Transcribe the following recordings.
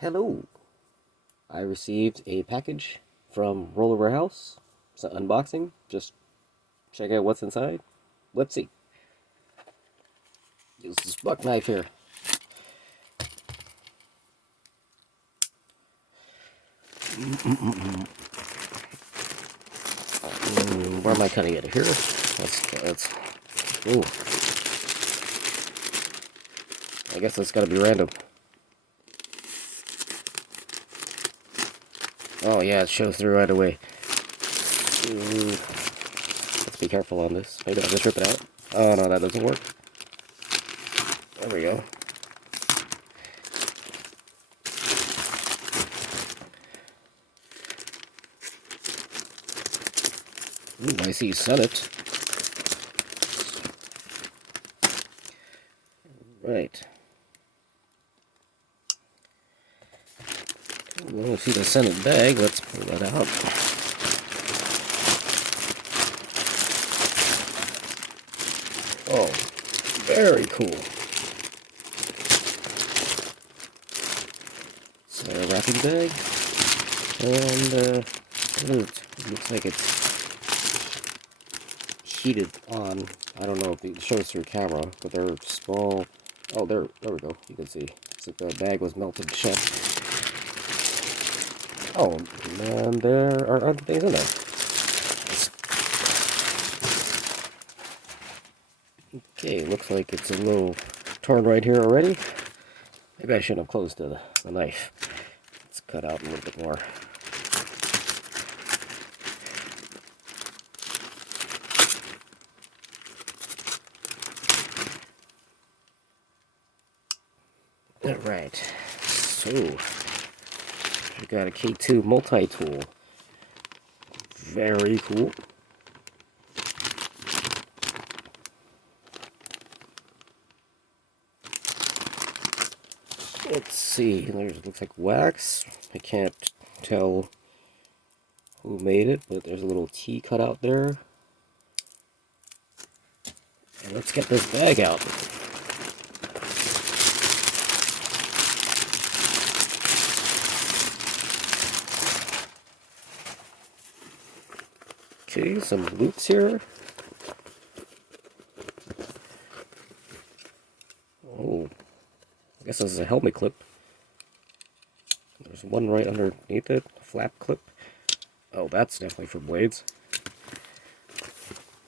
Hello! I received a package from Roller Warehouse. It's an unboxing. Just check out what's inside. Let's see. Use this buck knife here. Where am I cutting it? Here? That's. Ooh. I guess that's gotta be random. Oh yeah, it shows through right away. Let's be careful on this. Maybe I'll just rip it out. Oh no, that doesn't work. There we go. Ooh, I see Summit. Right. We don't see the scented bag. Let's pull that out. Oh, very cool. It's a wrapping bag. And it looks like it's heated on. I don't know if it shows through camera, but they're small. Oh, there we go. You can see. So the bag was melted shut. Oh, and there are other things in there. Okay, looks like it's a little torn right here already. Maybe I shouldn't have closed the knife. Let's cut out a little bit more. Alright, so we got a K2 multi-tool. Very cool. Let's see, there's looks like wax. I can't tell who made it, but there's a little T cut out there. And let's get this bag out. Okay, some loops here. Oh, I guess this is a helmet clip. There's one right underneath it, a flap clip. Oh, that's definitely for blades.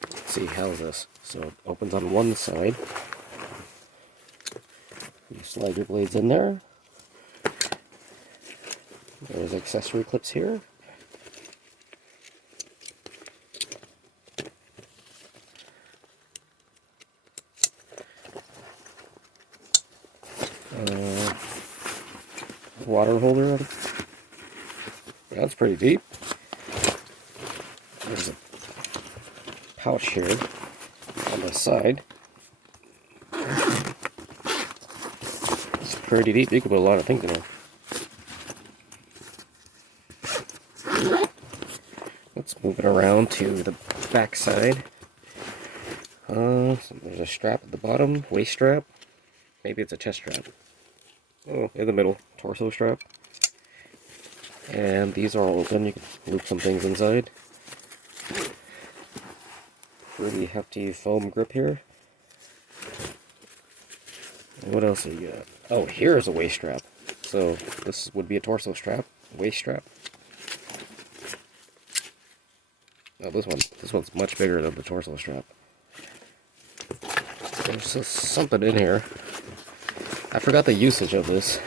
Let's see, how's this? So it opens on one side. You slide your blades in there. There's accessory clips here. Water holder. That's pretty deep. There's a pouch here on the side. It's pretty deep. You can put a lot of things in there. Let's move it around to the back side. So there's a strap at the bottom, waist strap. Maybe it's a chest strap. Oh, in the middle, torso strap. And these are all open. You can loop some things inside. Pretty hefty foam grip here. And what else do you got? Oh, here's a waist strap. So this would be a torso strap, waist strap. Oh, this one's much bigger than the torso strap. There's something in here. I forgot the usage of this.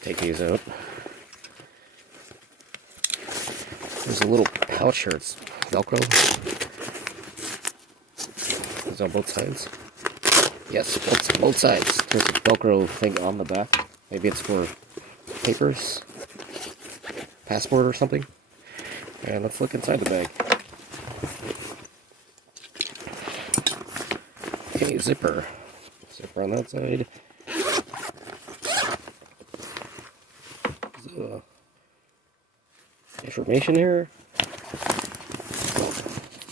Take these out. There's a little pouch here. It's Velcro. It's on both sides. Yes, both sides. There's a Velcro thing on the back. Maybe it's for papers, passport or something. And let's look inside the bag. Okay, zipper. Zipper on that side. Information here.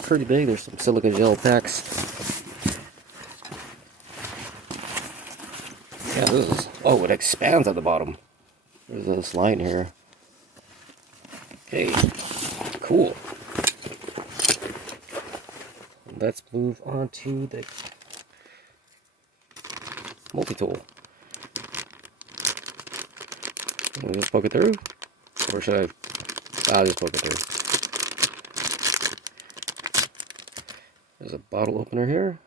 Pretty big. There's some silicone gel packs. Yeah, this is Oh, it expands at the bottom. There's this line here. Okay, cool. Let's move on to the multi-tool. I'll just poke it through? Or should I? I'll just poke it through. There's a bottle opener here.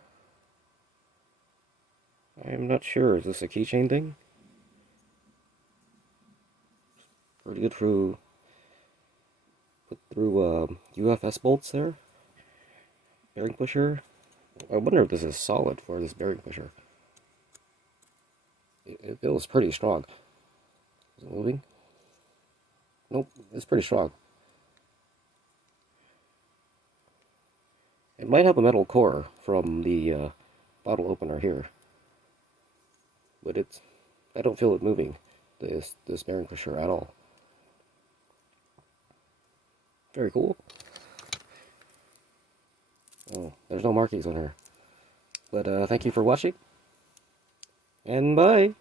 I'm not sure. Is this a keychain thing? Pretty good for put through UFS bolts there. Bearing pusher. I wonder if this is solid for this bearing pusher. It feels pretty strong. Is it moving? Nope, it's pretty strong. It might have a metal core from the bottle opener here, but I don't feel it moving, this bearing pusher at all. Very cool. Oh, there's no markings on her. But thank you for watching, and bye!